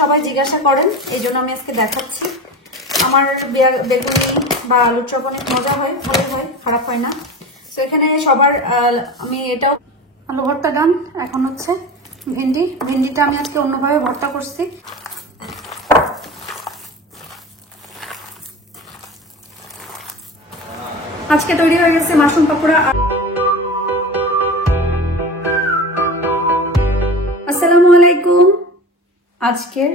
সবাই জিজ্ঞাসা করেন, এই জন্য আমি আজকে দেখাচ্ছি। আমার বেগুনি বা আলুর চপ অনেক মজা হয়, ভালো হয়, খারাপ হয় না। তো এখানে সবার আমি এটাও আলু ভর্তা ডান। এখন হচ্ছে ভেন্ডিটা আমি আজকে অন্যভাবে ভর্তা করছি। আজকে তৈরি হয়ে গেছে মাশরুম পাকোড়া। আসসালামু আলাইকুম। আজকের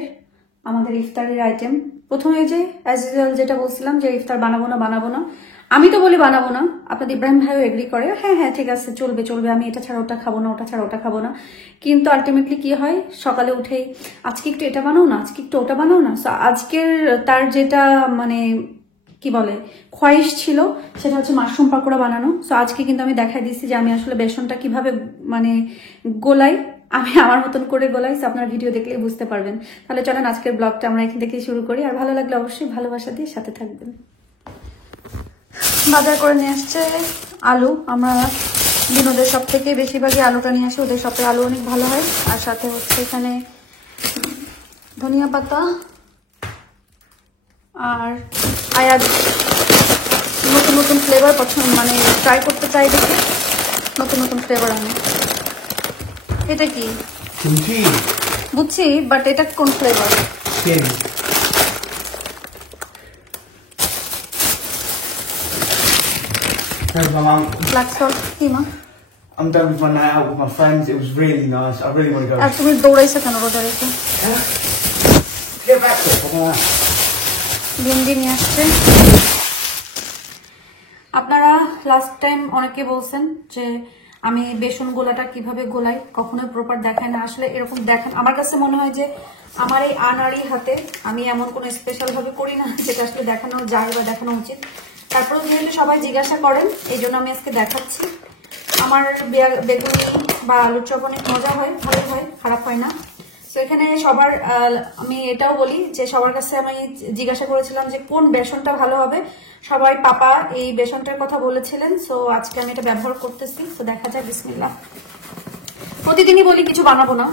আমাদের ইফতারের আইটেম প্রথমে যে অ্যাজ ইউজুয়াল যেটা বলছিলাম যে ইফতার বানাবো না, আমি তো বলি বানাবো না, আপনাদের ইব্রাহিম ভাইও এগ্রি করে হ্যাঁ ঠিক আছে চলবে, আমি এটা ছাড়া ওটা খাবো না, ওটা ছাড়া ওটা খাবো না। কিন্তু আলটিমেটলি কি হয়, সকালে উঠেই আজকে একটু এটা বানাও না, আজকে একটু ওটা বানাও না। আজকের তার যেটা মানে কি বলে খোয়াইশ ছিল সেটা হচ্ছে মাশরুম পাকোড়া বানানো। সো আজকে কিন্তু আমি দেখাই দিচ্ছি যে আমি আসলে বেসনটা কিভাবে মানে গোলাই, আমি আমার মতন করে গোলাই। আপনার ভিডিও দেখলেই বুঝতে পারবেন। তাহলে চলেন আজকের ব্লগটা আমরা এখান থেকে শুরু করি। আর ভালো লাগলে অবশ্যই ভালোবাসা দিয়ে সাথে থাকবেন। বাজার করে নিয়ে আসছে আলু। আমরা বিনোদের সব থেকে বেশিরভাগই আলুটা নিয়ে আসি, ওদের সবথেকে আলু অনেক ভালো হয়। আর সাথে হচ্ছে এখানে ধনিয়া পাতা আর আয়াত। নতুন ফ্লেভার পছন্দ, মানে ট্রাই করতে চাই দেখে নতুন ফ্লেভার আমি। এটা কি বুঝছি, বাট এটা কোন ফ্লেভার? Black salt কি মা? I'm done with my night out with my friends. It was really nice. I really want to go. আর তুমি দৌড়াইছো কেন রোজা রেখে? Get back to it. ভেন্ডি নিয়ে আসছে। আপনারা লাস্ট টাইম অনেকে বলছেন যে আমি বেসন গোলাটা কিভাবে গোলাই, কখনোই প্রপার দেখায় না। আসলে এরকম দেখেন, আমার কাছে মনে হয় যে আমার এই আনাড়ি হাতে আমি এমন কোনো স্পেশাল ভাবে করি না যেটা আসলে দেখানো যায় বা দেখানো উচিত। তারপরেও যেহেতু সবাই জিজ্ঞাসা করেন, এই জন্য আমি আজকে দেখাচ্ছি। আমার বেগুনি বা আলুর চপ অনেক মজা হয়, ভালো হয়, খারাপ হয় না। তো এখানে সবার আমি এটাও বলি যে সবার কাছে আমি জিজ্ঞাসা করেছিলাম যে কোন বেসনটা ভালো হবে। সবাই পাপা এই বেসনটার কথা বলেছিলেন। সো আজকে আমি এটা ব্যবহার করতেছি। তো দেখা যাক, বিসমিল্লাহ। প্রতিদিনই বলি কিছু বানাবো না,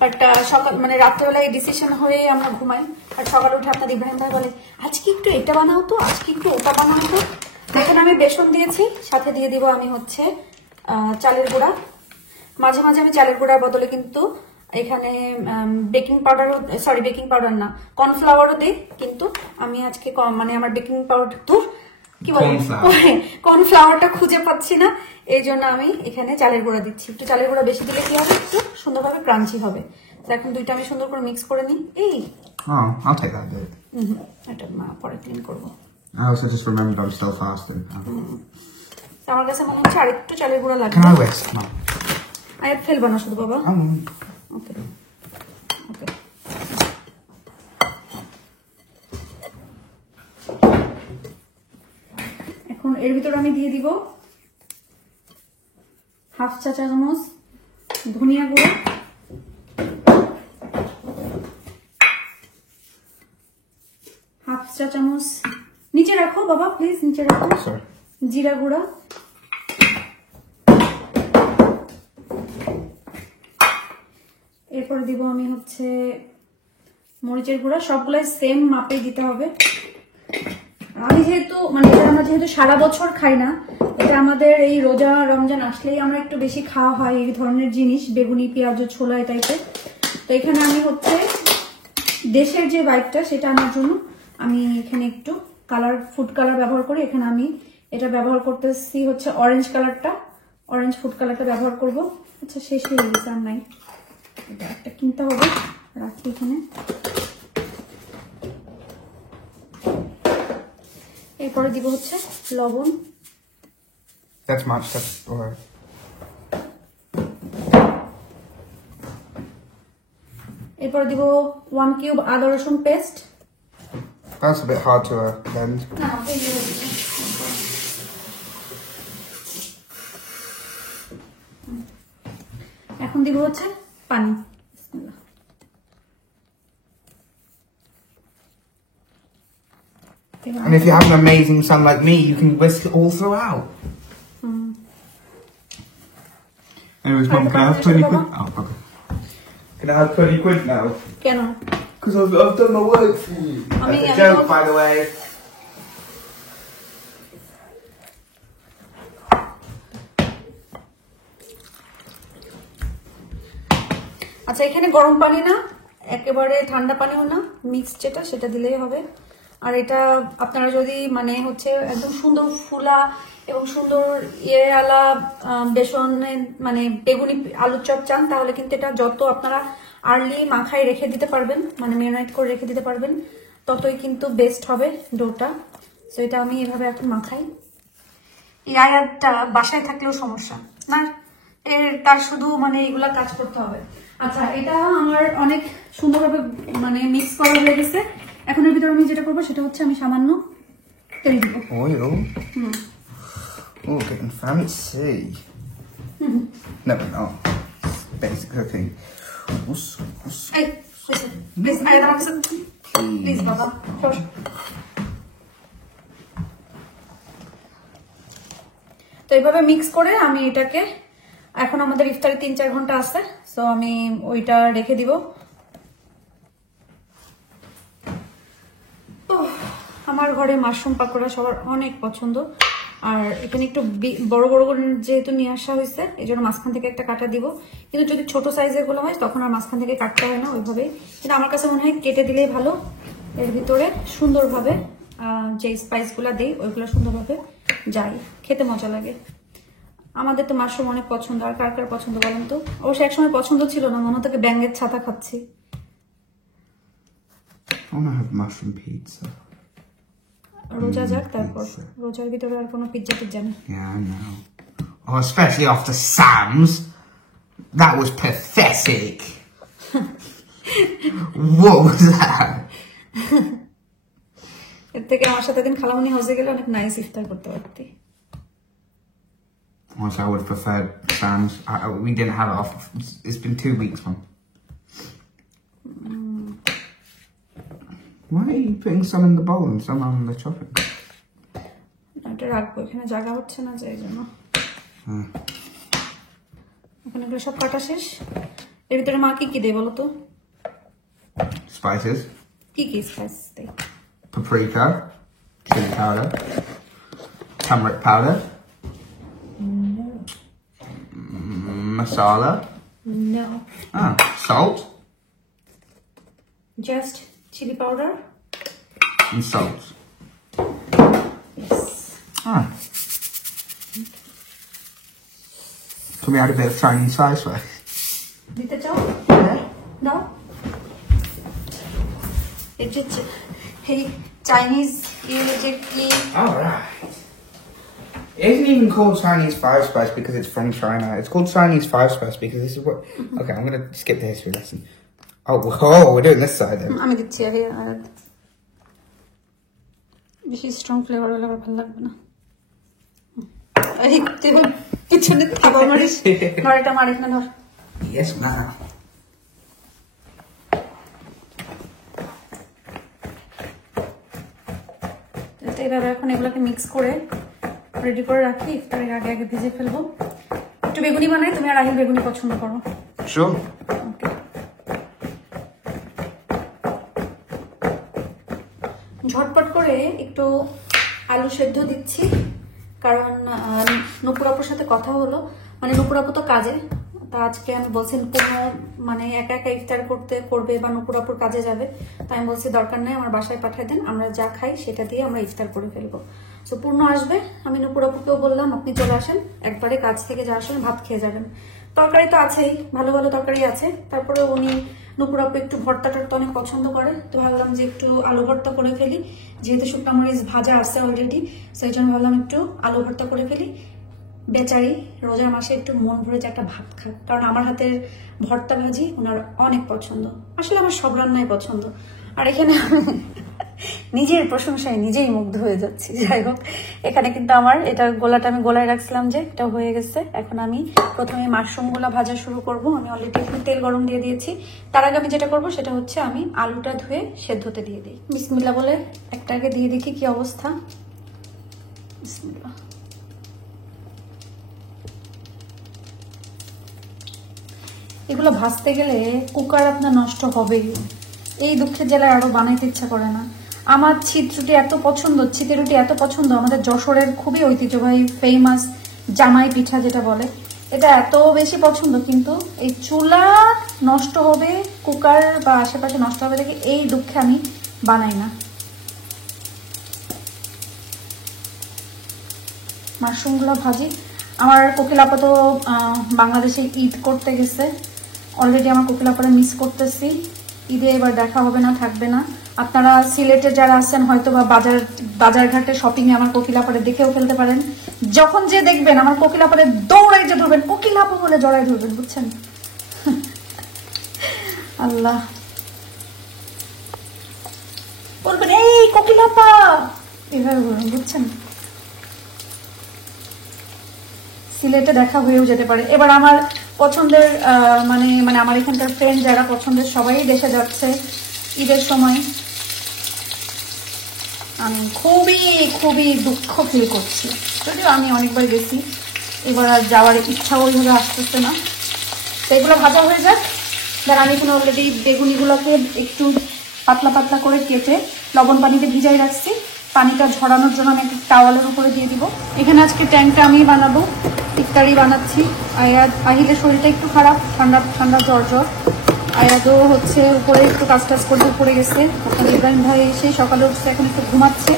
বাট সকাল মানে রাত্রেবেলা এই ডিসিশন হয়ে আমরা ঘুমাই। আর সকালে উঠে আপনার ইব্রাহিম ভাই বলে আজকে একটু এটা বানাও তো, আজকে একটু ওটা বানাও তো। এখানে আমি বেসন দিয়েছি, সাথে দিয়ে দিব আমি হচ্ছে চালের গুঁড়া। মাঝে মাঝে আমি চালের গুঁড়ার বদলে কিন্তু এখানে বেকিং পাউডার না, কর্নফ্লাওয়ারও দিই। কিন্তু আমি আজকে মানে আমার বেকিং পাউডার কি বলে কর্নফ্লাওয়ারটা খুঁজে পাচ্ছি না, এই জন্য আমি এখানে চালের গুঁড়া দিচ্ছি। একটু চালের গুঁড়া বেশি দিলে কি হবে, একটু সুন্দরভাবে ক্রাঞ্চি হবে। এখন দুইটা আমি সুন্দর করে মিক্স করে নিই। I'll take that bit. এটা পরে ক্লিন করবো। I also just remembered I'm still fasting. আমার কাছে মনে হচ্ছে আরেকটু চালের গুঁড়া লাগবে। Can I whisk? No. আয়াত ফেলবা না শুধু বাবা। ওকে ওকে। এখন এর ভিতরে আমি দিয়ে দিব হাফ চা চামচ ধনিয়া গুঁড়ো, হাফ চা চামচ নিচে রাখো বাবা প্লিজ, নিচে রাখো, জিরা গুঁড়া, এরপরে দিব আমি হচ্ছে মরিচের গুঁড়া। সবগুলাই সেম মাপে দিতে হবে। আমি যেহেতু মানে আমরা যেহেতু সারা বছর খাই না, এটা আমাদের এই রোজা রমজান আসলেই আমরা একটু বেশি খাওয়া হয় এই ধরনের জিনিস, বেগুনি পেঁয়াজ ছোলা এই টাইপের। তো এখানে আমি হচ্ছে দেশের যে ভাইবটা সেটা আনার জন্য আমি এখানে একটু ফুড কালার ব্যবহার করি। এখানে আমি এটা ব্যবহার করতেছি হচ্ছে অরেঞ্জ ফুড কালারটা ব্যবহার করব। আচ্ছা শেষ হয়ে গেছে, আর নাই, এটা একটা কিনতে হবে, রাখি এখানে। এরপরে দিব হচ্ছে লবণ। That's much. That's all right. এরপরে দিব 1 কিউব আদা রসুন paste. That's a bit hard to blend. এখন দিব হচ্ছে পানি। And if you have an amazing son like me, you can whisk it all throughout. Anyways, Mum, can I have 20 quid? Oh, okay. Can I have 20 quid now? কেন? Because I've done my work for you. I mean, That's a joke, by the way. আচ্ছা, এখানে গরম পানি না, একেবারে ঠান্ডা পানিও না, মিক্স যেটা সেটা দিলেই হবে। আর এটা আপনারা যদি মানে হচ্ছে একদম সুন্দর ফুলা এবং সুন্দর আলা বেসনের মানে বেগুনি আলুর চপ চান, তাহলে কিন্তু এটা যত আপনারা আর্লি মাখায় রেখে দিতে পারবেন, মানে ম্যারিনেট করে রেখে দিতে পারবেন, ততই কিন্তু বেস্ট হবে ডোটা। সো এটা আমি এভাবে এখন মাখাই। এই আয়াতটা বাসায় থাকলেও সমস্যা না, তার শুধু মানে এগুলা কাজ করতে হবে। আচ্ছা, এটা আমার অনেক সুন্দরভাবে মানে মিক্স করা হয়ে গেছে। এখন এর ভিতরে আমি যেটা করবো সেটা হচ্ছে আমি সামান্য তেল দিব। Oil? Oh, getting fancy. No, no. Basic cooking. এই, প্লিজ আয়াত আমার কাছে প্লিজ বাবা সর। তো এইভাবে মিক্স করে আমি এটাকে, এখন আমাদের ইফতারে 3-4 ঘন্টা আছে, সো আমি ওইটা রেখে দিব। আমার ঘরে মাশরুম পাকোড়া সবার অনেক পছন্দ, আর এখানে একটু বড় বড় করে যেহেতু নিয়ে আসা হয়েছে, এই জন্য মাঝখান থেকে একটা কাটা দিব। কিন্তু যদি ছোট সাইজের গুলো হয় তখন আর মাঝখান থেকে কাটতে হয় না ওইভাবেই, কিন্তু আমার কাছে মনে হয় কেটে দিলেই ভালো। এর ভিতরে সুন্দরভাবে যে স্পাইস গুলা দিই ওইগুলো সুন্দরভাবে যায়, খেতে মজা লাগে। আমাদের তো মাশরুম অনেক পছন্দ, আর কার কার পছন্দ বলেন তো? অবশ্য একসময় পছন্দ ছিল না, মনে থেকে ব্যাঙের ছাতা খাচ্ছি। I want to have mushroom pizza. রোজা যাক, তারপর রোজার ভিতরে আর কোনো পিজ্জা টিজ্জা নেই। Yeah, I know. Oh, especially after Sam's. That was pathetic. What was that? এর থেকে আমার সাথে দিন খালামণি হাউসে গেলে অনেক নাইস ইফতার করতে পারতি। Honestly, I would have preferred Sam's. We didn't have it off. It's been 2 weeks, Mum. Why are you putting some in the bowl and some on the chopping? এটা রাখবো, এখানে জায়গা হচ্ছে না যে, এই জন্য। এখানে এগুলো সব কাটা শেষ। এর ভিতরে মা কি কি দেয় বলো তো? Spices. কি কি স্পাইস দেয়? Paprika, chili powder, turmeric powder, masala, No. Salt, Just chili powder. and salt. Yes. Can we add a bit of Chinese spice? দিতে চাও? দাও। এই যে এই চাইনিজ যে কি Alright. It isn't even called Chinese five spice because it's from China. It's called Chinese five spice because this is what... Okay, I'm going to skip the history lesson. Oh, whoa, we're doing this side then. আমি দিচ্ছি আর বেশি strong flavour হলে আবার ভালো লাগবে না। এই তুই পিছনে থাবা মারিস, ধর এটা মার, এখানে ধর। Yes, ma'am. এইভাবে এখন এগুলোকে মিক্স করে রেডি করে রাখি, ইফতারের আগে আগে ভেজে ফেলবো। একটু বেগুনি বানাই, তুমি আর আহিল বেগুনি পছন্দ করো? Sure. ওকে। ঝটপট করে একটু আলু সেদ্ধ দিচ্ছি, কারণ নুপুর আপুর সাথে কথা হলো, মানে নুপুর আপু তো কাজে, তা আজকে আমি বলছেন কোনো মানে একা একা ইফতার করবে বা নুপুর আপুর কাজে যাবে, তাই আমি বলছি দরকার নেই, আমার বাসায় পাঠিয়ে দেন, আমরা যা খাই সেটা দিয়ে আমরা ইফতার করে ফেলবো। সো পূর্ণ আসবে, আমি নুপুর আপুকেও বললাম আপনি চলে আসেন, একবারে কাজ থেকে যাওয়ার সময় ভাত খেয়ে যাবেন। তরকারি তো আছেই, ভালো ভালো তরকারি আছে, তারপরে উনি নুপুর আপু একটু ভর্তা টর্তা অনেক পছন্দ করে, তো ভাবলাম যে একটু আলু ভর্তা করে ফেলি, যেহেতু শুকনো মরিচ ভাজা আছে অলরেডি, সেই জন্য ভাবলাম একটু আলু ভর্তা করে ফেলি। বেচারি রোজার মাসে একটু মন ভরে যে একটা ভাত খায়, কারণ আমার হাতের ভর্তা ভাজি ওনার অনেক পছন্দ, আসলে আমার সব রান্নাই পছন্দ। আর এখানে নিজের প্রশংসায় নিজেই মুগ্ধ হয়ে যাচ্ছি। যাই হোক, এখানে কিন্তু আমার এটা গোলাটা আমি গোলায় রাখছিলাম যে এটা হয়ে গেছে। এখন আমি প্রথমে মাশরুম গুলা ভাজা শুরু করব। আমি অলরেডি এখন তেল গরম দিয়ে দিয়েছি। তার আগে আমি যেটা করব সেটা হচ্ছে আমি আলুটা ধুয়ে সেদ্ধতে দিয়ে দিই। বিসমিল্লাহ বলে একটা আগে দিয়ে দেখি কি অবস্থা। বিসমিল্লাহ। এগুলো ভাজতে গেলে কুকার আপনার নষ্ট হবেই, এই দুঃখের জেলায় আরো বানাইতে ইচ্ছা করে না। আমার ছিট রুটি এত পছন্দ, ছিটের রুটি এত পছন্দ, আমাদের যশোরের খুবই ঐতিহ্যবাহী ফেমাস জামাই পিঠা যেটা বলে, এটা এত বেশি পছন্দ, কিন্তু এই চুলা নষ্ট হবে, কুকার বা আশেপাশে নষ্ট হবে দেখে এই দুঃখে আমি বানাই না। মাশরুমগুলো ভাজি। আমার কোকিলাপা তো বাংলাদেশে ঈদ করতে গেছে, অলরেডি আমার কোকিলাপারে মিস করতেছি। ঈদে এবার দেখা হবে না, থাকবে না। আপনারা সিলেটে যারা আছেন হয়তো বা বাজারঘাটে শপিং এ আমার কোকিলাপারে দেখেও ফেলতে পারেন। যখন যে দেখবেন আমার কোকিলাপারে দৌড়াই যে ধরবেন, কোকিলাপা বলে জড়াই ধরবেন, বুঝছেন? আল্লাহ, বলবেন এই কোকিলাপা, এভাবে বলবেন, বুঝছেন? সিলেটে দেখা হয়েও যেতে পারে। এবার আমার পছন্দের মানে মানে আমার এখানকার ফ্রেন্ড যারা পছন্দের সবাই দেশে যাচ্ছে ঈদের সময়। আমি খুবই খুবই দুঃখ ফিল করছি, যদিও আমি অনেকবার গেছি, এবার আর যাওয়ার ইচ্ছা ওইভাবে আসতেছে না। তো এগুলো ভাজা হয়ে যাক। দেখ আমি এখানে অলরেডি বেগুনিগুলোকে একটু পাতলা পাতলা করে কেটে লবণ পানিতে ভিজাই রাখছি। পানিটা ঝরানোর জন্য আমি একটা টাওয়ালের উপরে দিয়ে দিব। এখানে আজকে ট্যাংটা আমি বানাবো, ইফতারি বানাচ্ছি। আহিলের শরীরটা একটু খারাপ, ঠান্ডা ঠান্ডা জ্বর জ্বর। আয়াদও হচ্ছে উপরে একটু কাজ টাজ করতে পড়ে গেছে। ওখানে ইব্রাহিম ভাই এসে সকালে উঠছে, এখন একটু ঘুমাচ্ছে।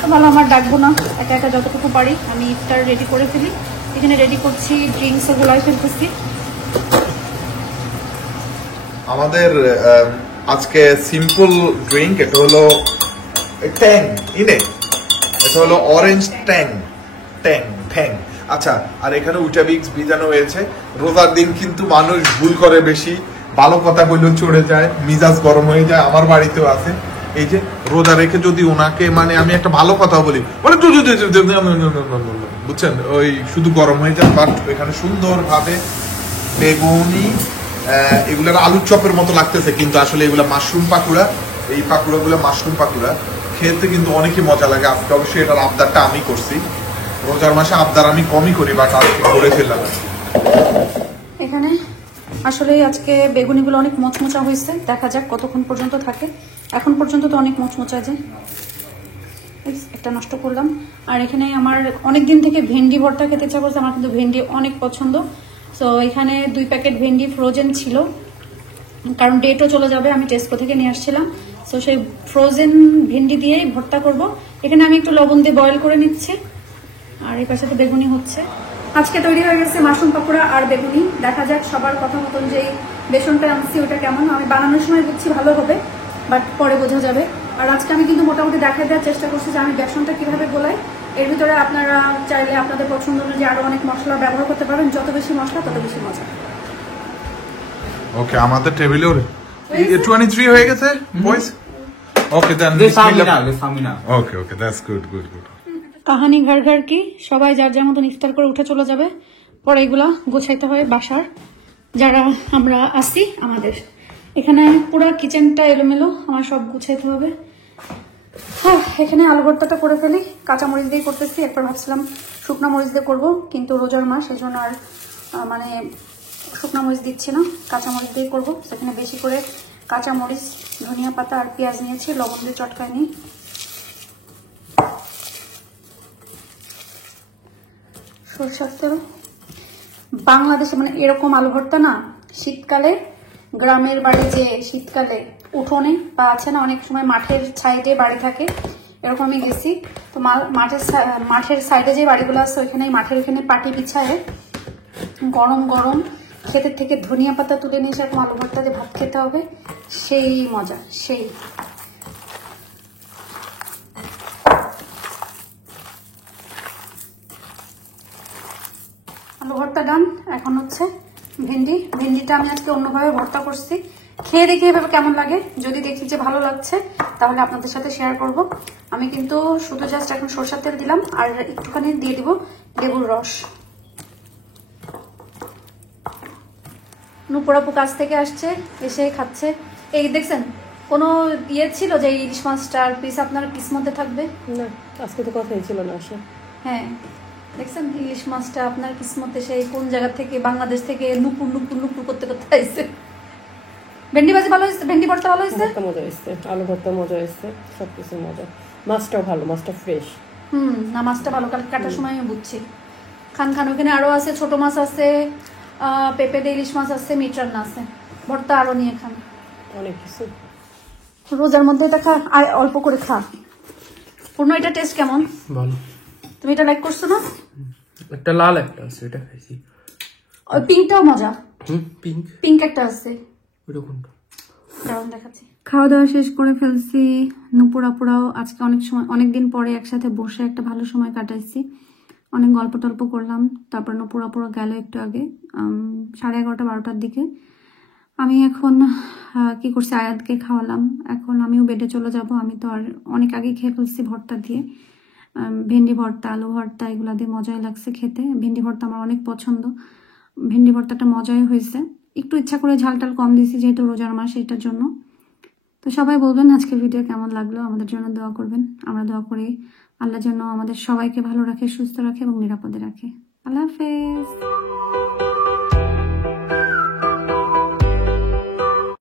তো ভালো, আমার ডাকবো না, একা একা যতটুকু পারি আমি ইফতার রেডি করে ফেলি। এখানে রেডি করছি, ড্রিঙ্কসও গোলাই ফেলতেছি। আমাদের আজকে সিম্পল ড্রিঙ্ক, এটা হলো ট্যাং ইনে, এটা হলো অরেঞ্জ ট্যাং ট্যাং ট্যাং। আচ্ছা, আর এখানে উইটাবিক্স ভিজানো হয়েছে। রোজার দিন কিন্তু মানুষ ভুল করে বেশি, ভালো কথা বললেও চড়ে যায়, মিজাজ গরম হয়ে যায়। আমার বাড়িতেও আছে। এই যে রোজা রেখে যদি ওনাকে মানে আমি একটা ভালো কথা বলি, বলে বুঝছেন, ওই শুধু গরম হয়ে যায়। বাট এখানে সুন্দরভাবে বেগুনি, এগুলোর আলুর চপের মতো লাগতেছে, কিন্তু আসলে এগুলো মাশরুম পাকুড়া। এই পাকুড়াগুলো মাশরুম পাকুড়া, খেতে কিন্তু অনেকই মজা লাগে। আজকে অবশ্যই এটার আবদারটা আমি করছি। রোজার মাসে আবদার আমি কমই করি, বাট আজকে করে ফেললাম। এখানে আসলে আজকে বেগুনিগুলো অনেক মচমচা হয়েছে, দেখা যাক কতক্ষণ পর্যন্ত থাকে। এখন পর্যন্ত তো অনেক মচমচা যায়, একটা নষ্ট করলাম। আর এখানে আমার অনেক দিন থেকে ভেন্ডি ভর্তা খেতে ইচ্ছা করছে, আমার কিন্তু ভেন্ডি অনেক পছন্দ। সো এখানে 2 প্যাকেট ভেন্ডি ফ্রোজেন ছিল, কারণ ডেটও চলে যাবে, আমি টেস্কো থেকে নিয়ে আসছিলাম। সো সেই ফ্রোজেন ভেন্ডি দিয়েই ভর্তা করব। এখানে আমি একটু লবণ দিয়ে বয়েল করে নিচ্ছি, আর এই পাশে তো বেগুনি হচ্ছে। আজকে তৈরি হয়ে গেছে মাশরুম পাকোড়া আর বেগুনি। দেখা যাক সবার কথা মতন যে বেসনটা আনছি ওটা কেমন। আমি বানানোর সময় বুঝছি ভালো হবে, বাট পরে বোঝা যাবে। আর আজকে আমি কিন্তু মোটামুটি দেখা দেওয়ার চেষ্টা করছি যে আমি বেসনটা কিভাবে গোলাই। এর ভিতরে আপনারা চাইলে আপনাদের পছন্দ অনুযায়ী আরো অনেক মশলা ব্যবহার করতে পারেন, যত বেশি মশলা তত বেশি মজা। ওকে, আমাদের টেবিলেও 23 হয়ে গেছে বয়স। ওকে দেন, ওকে ওকে, দ্যাটস গুড গুড গুড। কাহানি ঘর ঘর কি, সবাই যার যার মতন ইফতার করে উঠে চলে যাবে। পরে এগুলা গোছাইতে হয় বাসার যারা আমরা আসি। আমাদের এখানে পুরো কিচেনটা এলোমেলো, আমার সব গুছাইতে হবে। হ্যাঁ, এখানে আলু ভর্তাটা করে ফেলি, কাঁচা মরিচ দিয়ে করতেছি। একবার ভাবছিলাম শুকনো মরিচ দিয়ে করবো, কিন্তু রোজার মাস, এই জন্য আর মানে শুকনো মরিচ দিচ্ছি না, কাঁচা মরিচ দিয়ে করবো। সেখানে বেশি করে কাঁচা মরিচ, ধনিয়া পাতা আর পেঁয়াজ নিয়েছি, লবণ দিয়ে চটকায় নিই। সরষের তেল। বাংলাদেশে মানে এরকম আলু ভর্তা না শীতকালে, গ্রামের বাড়ি যে শীতকালে উঠোনে বা আছে না অনেক সময় মাঠের সাইডে বাড়ি থাকে, এরকম আমি গেছি। তো মাঠের সাইডে যে বাড়িগুলো আছে ওইখানে মাঠের ওইখানে পাটি বিছায় গরম গরম ক্ষেতের থেকে ধনিয়া পাতা তুলে নিয়ে এসে আলু ভর্তা দিয়ে ভাত খেতে হবে, সেই মজা সেই। আলু ভর্তা ডান। এখন হচ্ছে ভেন্ডিটা আমি আজকে অন্যভাবে ভর্তা করছি, খেয়ে দেখি এভাবে কেমন লাগে। যদি দেখি যে ভালো লাগছে তাহলে আপনাদের সাথে শেয়ার করব। আমি কিন্তু শুধু জাস্ট এখন সরষের তেল দিলাম আর একটুখানি দিয়ে দিব লেবুর রস। নুপুরাপু কাছ থেকে আসছে, এসে খাচ্ছে। এই দেখছেন কোনো ইয়ে ছিল যে ইলিশ মাছটার পিস আপনার কিসমতে থাকবে না, আজকে তো কথাই ছিল না আসে। হ্যাঁ দেখছেন, ইলিশ মাছটা আপনার কিসমতে সেই কোন জায়গা থেকে, বাংলাদেশ থেকে নুপুর নুপুর নুপুর করতে করতে আইছে। ভেন্ডি ভাজি ভালো হয়েছে, ভেন্ডি ভর্তা ভালো হয়েছে। ভর্তা মজা হয়েছে, আলু ভর্তা মজা হয়েছে, সবকিছু মজা। মাছটাও ভালো, মাছটা ফ্রেশ। না মাছটা ভালো, কালকে কাটার সময় আমি বুঝছি। খান ওখানে আরো আছে, ছোট মাছ আছে, পেঁপে দিয়ে ইলিশ মাছ আছে, মিট রান্না আছে, ভর্তা আরো নিয়ে খান। অনেক কিছু। রোজার মধ্যে এটা খা, আর অল্প করে খা। পূর্ণ এটা টেস্ট কেমন? ভালো। তুমি এটা লাইক করছো না? একটা লাল একটা আছে, এটা খাইছি। ওই পিঙ্কটাও মজা। পিঙ্ক। পিঙ্ক একটা আছে, ওটা কোনটা? কারণ দেখাচ্ছি। খাওয়া দাওয়া শেষ করে ফেলছি। নুপুর আপুরাও আজকে অনেকদিন পরে একসাথে বসে একটা ভালো সময় কাটাইছি। অনেক গল্প টল্প করলাম। তারপর নুপুর আপুরা গেল একটু আগে 11:30 12টার দিকে। আমি এখন কি করছি, আয়াতকে খাওয়ালাম। এখন আমিও বেডে চলে যাব। আমি তো আর অনেক আগে খেয়ে ফেলছি ভর্তা দিয়ে, ভেন্ডি ভর্তা, আলু ভর্তা, এগুলা দিয়ে মজাই লাগছে খেতে। ভেন্ডি ভর্তা আমার অনেক পছন্দ। ভেন্ডি ভর্তাটা মজাই হয়েছে। একটু ইচ্ছা করে ঝালটাল কম দিয়েছি যেহেতু রোজার মাস, এটার জন্য। তো সবাই বলবেন আজকের ভিডিও কেমন লাগলো, আমাদের জন্য দোয়া করবেন। আমরা দোয়া করি আল্লাহ যেন আমাদের সবাইকে ভালো রাখে, সুস্থ রাখে এবং নিরাপদে রাখে। আল্লাহ হাফেজ।